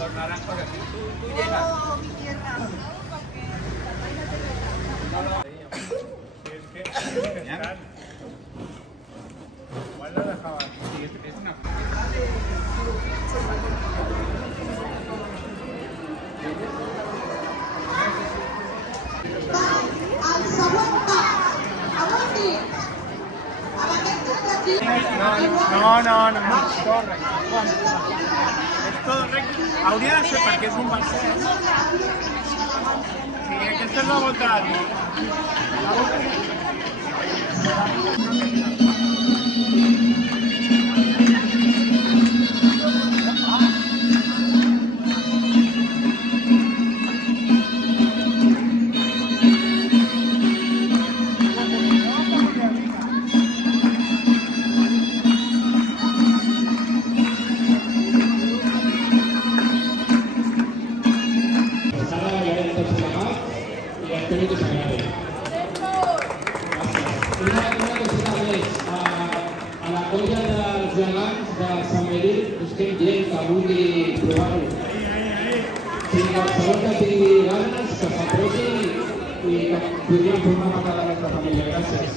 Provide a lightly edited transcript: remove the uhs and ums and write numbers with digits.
Los naranjos de aquí. Tú llegas. Oh, mi tierra. Igual lo dejaba. Sí, es una. Al segon pas. A on dic? Amb aquesta d'aquí. No. És tot recte. Hauria de ser perquè és un balcet. Sí, aquesta és la volta de Déu. Espero que us agradi. Una coseta més. A la colla dels gegants de Sant Medir busquem gent que vulgui provar-ho. Si qualsevol que tingui ganes, que s'apropi i que podríem formar part de la nostra família. Gràcies.